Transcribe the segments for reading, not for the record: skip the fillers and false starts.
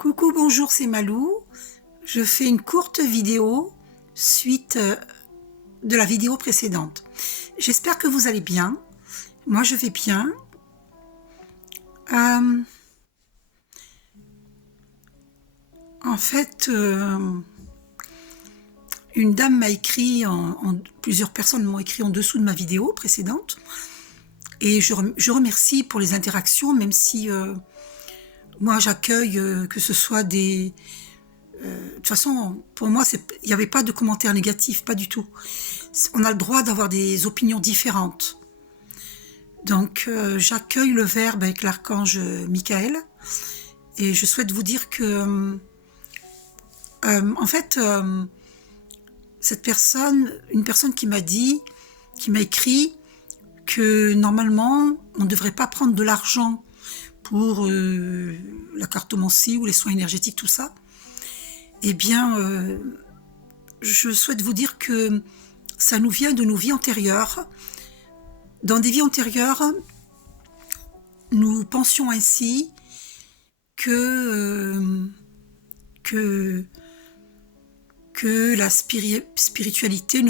Coucou, bonjour, c'est Malou. Je fais une courte vidéo suite de la vidéo précédente. J'espère que vous allez bien. Moi, je vais bien. Euh, en fait, une dame m'a écrit, plusieurs personnes m'ont écrit en dessous de ma vidéo précédente. Et je remercie pour les interactions, même si moi j'accueille que ce soit des... de toute façon, pour moi, il n'y avait pas de commentaires négatifs, pas du tout. On a le droit d'avoir des opinions différentes. Donc, j'accueille le verbe avec l'archange Michael. Et je souhaite vous dire que, en fait, cette personne, une personne qui m'a écrit que normalement, on ne devrait pas prendre de l'argent pour la cartomancie ou les soins énergétiques, tout ça. Eh bien, je souhaite vous dire que ça nous vient de nos vies antérieures. Dans des vies antérieures, nous pensions ainsi que la spiritualité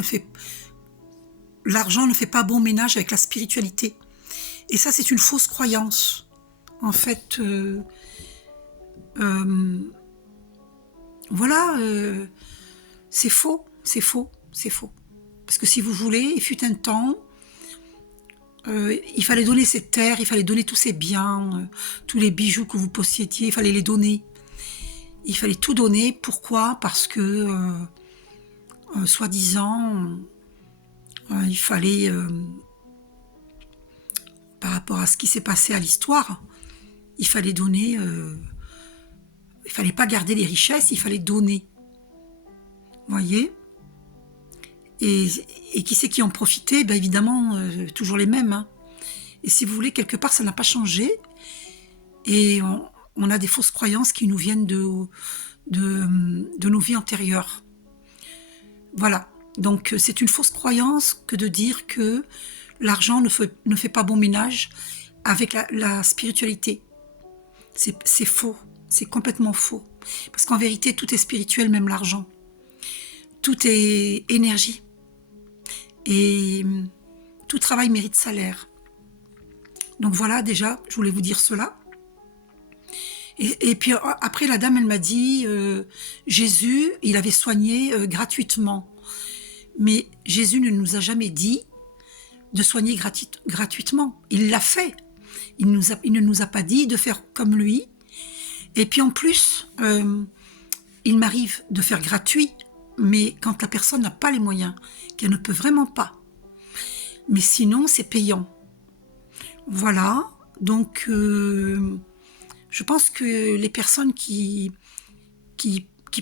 l'argent ne fait pas bon ménage avec la spiritualité. Et ça, c'est une fausse croyance. En fait, voilà, c'est faux. Parce que si vous voulez, il fut un temps, il fallait donner ses terres, il fallait donner tous ses biens, tous les bijoux que vous possédiez, il fallait les donner. Il fallait tout donner. Pourquoi ? Parce que, soi-disant, il fallait, par rapport à ce qui s'est passé à l'histoire, il fallait donner, il fallait pas garder les richesses, il fallait donner. Vous voyez ? Et qui c'est qui en profitait ? Ben évidemment, toujours les mêmes. Hein. Et si vous voulez, quelque part, ça n'a pas changé. Et on a des fausses croyances qui nous viennent de nos vies antérieures. Voilà. Donc, c'est une fausse croyance que de dire que l'argent ne fait pas bon ménage avec la spiritualité. C'est faux. C'est complètement faux. Parce qu'en vérité, tout est spirituel, même l'argent. Tout est énergie. Et tout travail mérite salaire. Donc voilà, déjà, je voulais vous dire cela. Et puis après, la dame, elle m'a dit, Jésus, il avait soigné gratuitement. Mais Jésus ne nous a jamais dit de soigner gratuitement. Il l'a fait. Il ne nous a pas dit de faire comme lui. Et puis en plus, il m'arrive de faire gratuit, mais quand la personne n'a pas les moyens, qu'elle ne peut vraiment pas. Mais sinon, c'est payant. Voilà. Donc, je pense que les personnes qui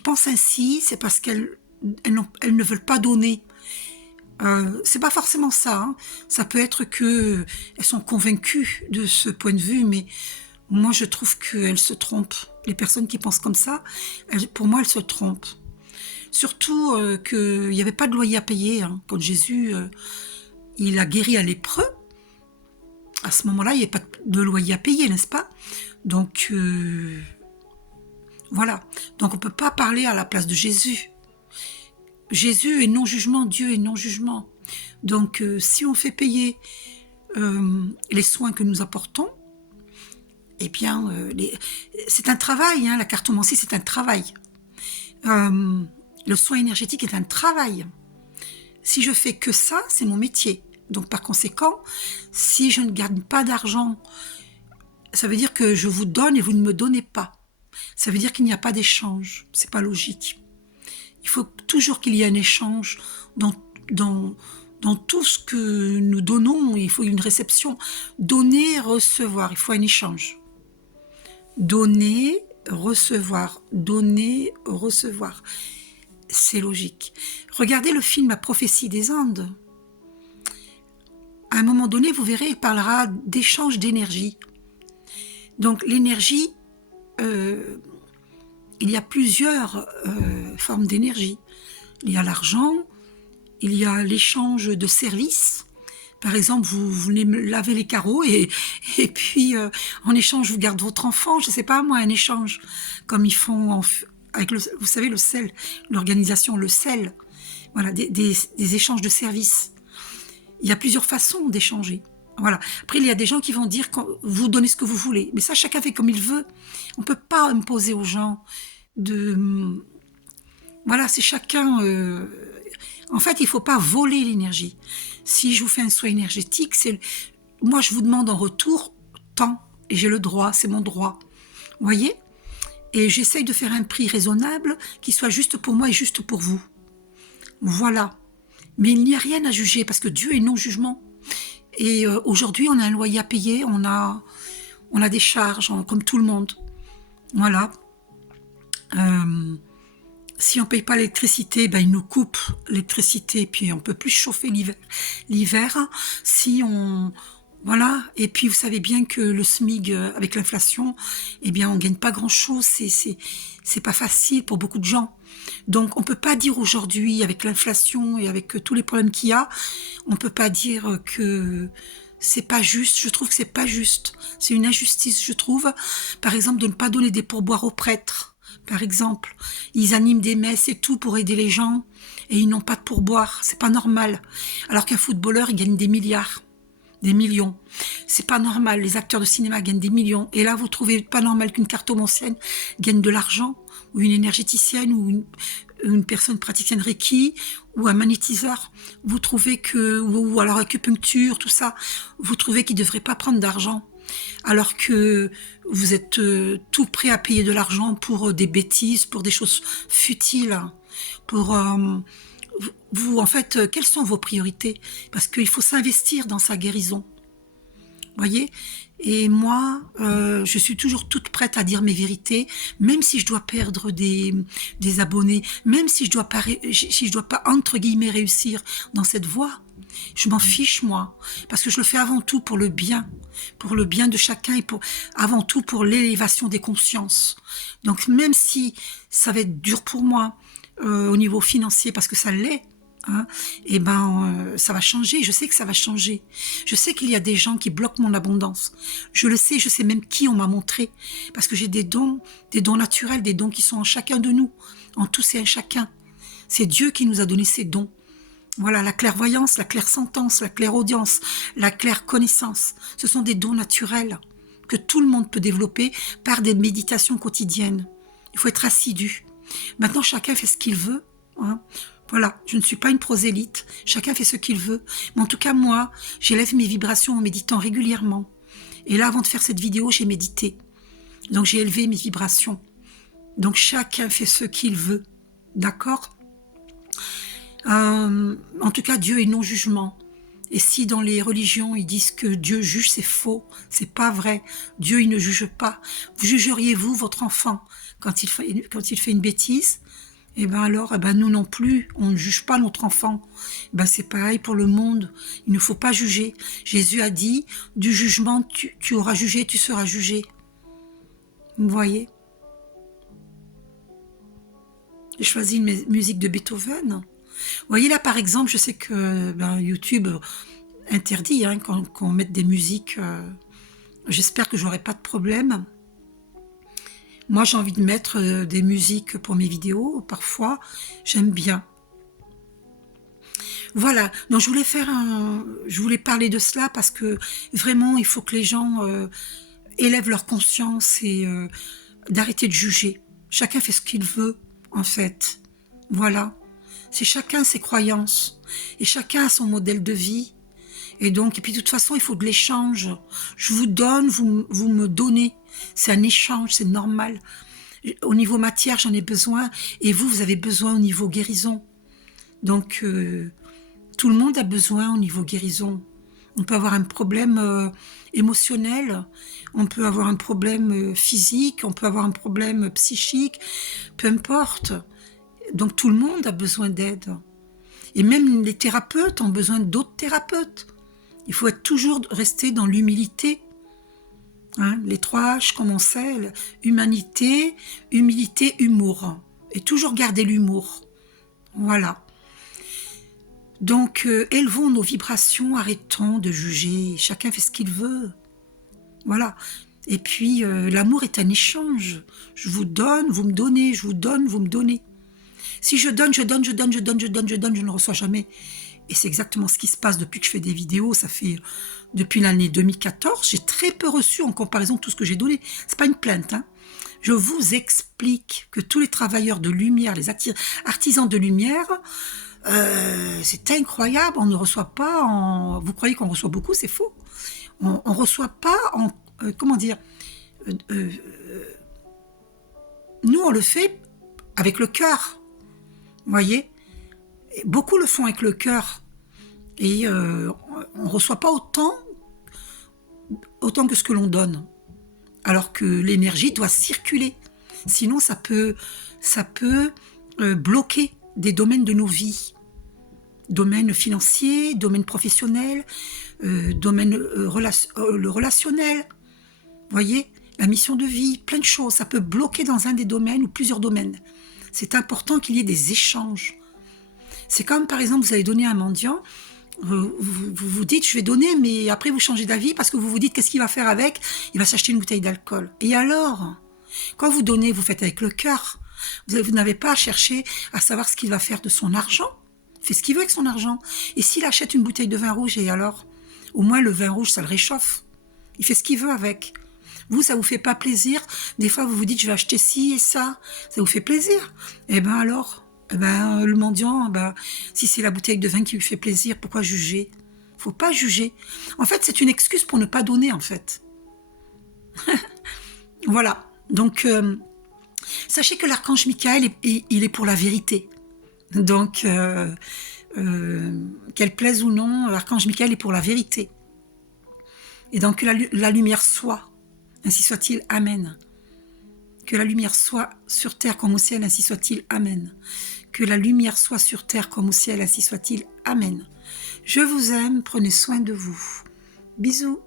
pensent ainsi, c'est parce qu'elles ne veulent pas donner. C'est pas forcément ça. Hein. Ça peut être que elles sont convaincues de ce point de vue, mais moi, je trouve qu'elles se trompent. Les personnes qui pensent comme ça, pour moi, elles se trompent. Surtout qu'il n'y avait pas de loyer à payer. Hein. Quand Jésus, il a guéri un lépreux, à ce moment-là, il n'y avait pas de loyer à payer, n'est-ce pas ? Donc, voilà. Donc, on ne peut pas parler à la place de Jésus. Jésus est non-jugement, Dieu est non-jugement. Donc, si on fait payer les soins que nous apportons, eh bien, c'est un travail, hein, la cartomancie, c'est un travail. Le soin énergétique est un travail. Si je fais que ça, c'est mon métier. Donc, par conséquent, si je ne gagne pas d'argent, ça veut dire que je vous donne et vous ne me donnez pas. Ça veut dire qu'il n'y a pas d'échange. C'est pas logique. Il faut toujours qu'il y ait un échange dans tout ce que nous donnons. Il faut une réception. Donner, recevoir. Il faut un échange. Donner, recevoir. Donner, recevoir. C'est logique. Regardez le film La prophétie des Andes. À un moment donné, vous verrez, il parlera d'échange d'énergie. Donc l'énergie, il y a plusieurs formes d'énergie. Il y a l'argent, il y a l'échange de services, Par exemple, vous venez me laver les carreaux et puis en échange, vous gardez votre enfant, je sais pas moi, un échange, comme ils font avec le, vous savez, le sel, l'organisation, le sel, voilà, des échanges de services. Il y a plusieurs façons d'échanger. Voilà. Après, il y a des gens qui vont dire que vous donnez ce que vous voulez, mais ça, chacun fait comme il veut. On peut pas imposer aux gens de, voilà, c'est chacun. En fait, il faut pas voler l'énergie. Si je vous fais un soin énergétique, c'est moi, je vous demande en retour tant, et j'ai le droit, c'est mon droit. Vous voyez? Et j'essaye de faire un prix raisonnable qui soit juste pour moi et juste pour vous. Voilà. Mais il n'y a rien à juger parce que Dieu est non-jugement. Et aujourd'hui, on a un loyer à payer, on a des charges, comme tout le monde. Voilà. Si on ne paye pas l'électricité, ben ils nous coupent l'électricité, puis on peut plus chauffer l'hiver. Si on voilà, et puis vous savez bien que le SMIC avec l'inflation, eh bien on gagne pas grand-chose, c'est pas facile pour beaucoup de gens. Donc on peut pas dire aujourd'hui avec l'inflation et avec tous les problèmes qu'il y a, on peut pas dire que c'est pas juste. Je trouve que c'est pas juste. C'est une injustice, je trouve. Par exemple, de ne pas donner des pourboires aux prêtres. Par exemple, ils animent des messes et tout pour aider les gens et ils n'ont pas de pourboire. C'est pas normal. Alors qu'un footballeur, il gagne des milliards, des millions. C'est pas normal. Les acteurs de cinéma gagnent des millions. Et là, vous trouvez pas normal qu'une cartomancienne gagne de l'argent, ou une énergéticienne, ou une personne praticienne Reiki, ou un magnétiseur. Vous trouvez que, ou alors acupuncture, tout ça, vous trouvez qu'ils ne devraient pas prendre d'argent. Alors que vous êtes tout prêt à payer de l'argent pour des bêtises, pour des choses futiles, pour vous, en fait, quelles sont vos priorités? Parce qu'il faut s'investir dans sa guérison. Voyez? Et moi, je suis toujours toute prête à dire mes vérités, même si je dois perdre des abonnés, même si je dois pas entre guillemets réussir dans cette voie. Je m'en fiche, moi, parce que je le fais avant tout pour le bien de chacun et avant tout pour l'élévation des consciences. Donc même si ça va être dur pour moi au niveau financier, parce que ça l'est, hein, et ben ça va changer. Je sais que ça va changer. Je sais qu'il y a des gens qui bloquent mon abondance. Je le sais. Je sais même qui on m'a montré, parce que j'ai des dons naturels, des dons qui sont en chacun de nous, en tous et en chacun. C'est Dieu qui nous a donné ces dons. Voilà, la clairvoyance, la clairsentence, la clairaudience, la clairconnaissance. Ce sont des dons naturels que tout le monde peut développer par des méditations quotidiennes. Il faut être assidu. Maintenant, chacun fait ce qu'il veut. Hein. Voilà, je ne suis pas une prosélyte. Chacun fait ce qu'il veut. Mais en tout cas, moi, j'élève mes vibrations en méditant régulièrement. Et là, avant de faire cette vidéo, j'ai médité. Donc, j'ai élevé mes vibrations. Donc, chacun fait ce qu'il veut. D'accord ? En tout cas, Dieu est non-jugement. Et si dans les religions, ils disent que Dieu juge, c'est faux, c'est pas vrai. Dieu, il ne juge pas. Vous jugeriez-vous votre enfant quand il fait une bêtise? Eh ben alors, eh ben nous non plus, on ne juge pas notre enfant. Eh ben c'est pareil pour le monde. Il ne faut pas juger. Jésus a dit, du jugement, tu auras jugé, tu seras jugé. Vous voyez? J'ai choisi une musique de Beethoven. Vous voyez là, par exemple, je sais que YouTube interdit qu'on mette des musiques. J'espère que j'aurai pas de problème. Moi, j'ai envie de mettre des musiques pour mes vidéos. Parfois, j'aime bien. Voilà. Donc, je voulais parler de cela parce que vraiment, il faut que les gens élèvent leur conscience et d'arrêter de juger. Chacun fait ce qu'il veut, en fait. Voilà. C'est chacun ses croyances et chacun a son modèle de vie. Et puis de toute façon, il faut de l'échange. Je vous donne, vous me donnez. C'est un échange, c'est normal. Au niveau matière, j'en ai besoin et vous avez besoin au niveau guérison. Donc, tout le monde a besoin au niveau guérison. On peut avoir un problème émotionnel, on peut avoir un problème physique, on peut avoir un problème psychique, peu importe. Donc tout le monde a besoin d'aide. Et même les thérapeutes ont besoin d'autres thérapeutes. Il faut toujours rester dans l'humilité. Hein, les 3 H, comme on sait, humanité, humilité, humour. Et toujours garder l'humour. Voilà. Donc, élevons nos vibrations, arrêtons de juger, chacun fait ce qu'il veut. Voilà. Et puis, l'amour est un échange. Je vous donne, vous me donnez, je vous donne, vous me donnez. Si je donne, je donne, je donne, je donne, je donne, je donne, je ne reçois jamais. Et c'est exactement ce qui se passe depuis que je fais des vidéos. Ça fait depuis l'année 2014, j'ai très peu reçu en comparaison de tout ce que j'ai donné. C'est pas une plainte, hein. Je vous explique que tous les travailleurs de lumière, les artisans de lumière, c'est incroyable. On ne reçoit pas en... Vous croyez qu'on reçoit beaucoup, c'est faux. On reçoit pas en... comment dire nous, on le fait avec le cœur. Vous voyez, beaucoup le font avec le cœur. Et on ne reçoit pas autant que ce que l'on donne. Alors que l'énergie doit circuler. Sinon, ça peut bloquer des domaines de nos vies. Domaine financier, domaine professionnel, domaine le relationnel. Vous voyez, la mission de vie, plein de choses. Ça peut bloquer dans un des domaines ou plusieurs domaines. C'est important qu'il y ait des échanges. C'est comme, par exemple, vous allez donner à un mendiant, vous vous dites, je vais donner, mais après vous changez d'avis parce que vous vous dites, qu'est-ce qu'il va faire avec? Il va s'acheter une bouteille d'alcool. Et alors, quand vous donnez, vous faites avec le cœur. Vous n'avez pas à chercher à savoir ce qu'il va faire de son argent. Il fait ce qu'il veut avec son argent. Et s'il achète une bouteille de vin rouge, et alors? Au moins, le vin rouge, ça le réchauffe. Il fait ce qu'il veut avec. Vous, ça vous fait pas plaisir? Des fois, vous vous dites, je vais acheter ci et ça. Ça vous fait plaisir? Eh ben alors, le mendiant, si c'est la bouteille de vin qui lui fait plaisir, pourquoi juger? Faut pas juger. En fait, c'est une excuse pour ne pas donner, en fait. Voilà. Donc, sachez que l'archange Michael, il est pour la vérité. Donc, qu'elle plaise ou non, l'archange Michael est pour la vérité. Et donc, que la lumière soit, ainsi soit-il, Amen. Que la lumière soit sur terre comme au ciel, ainsi soit-il, Amen. Que la lumière soit sur terre comme au ciel, ainsi soit-il, Amen. Je vous aime, prenez soin de vous. Bisous.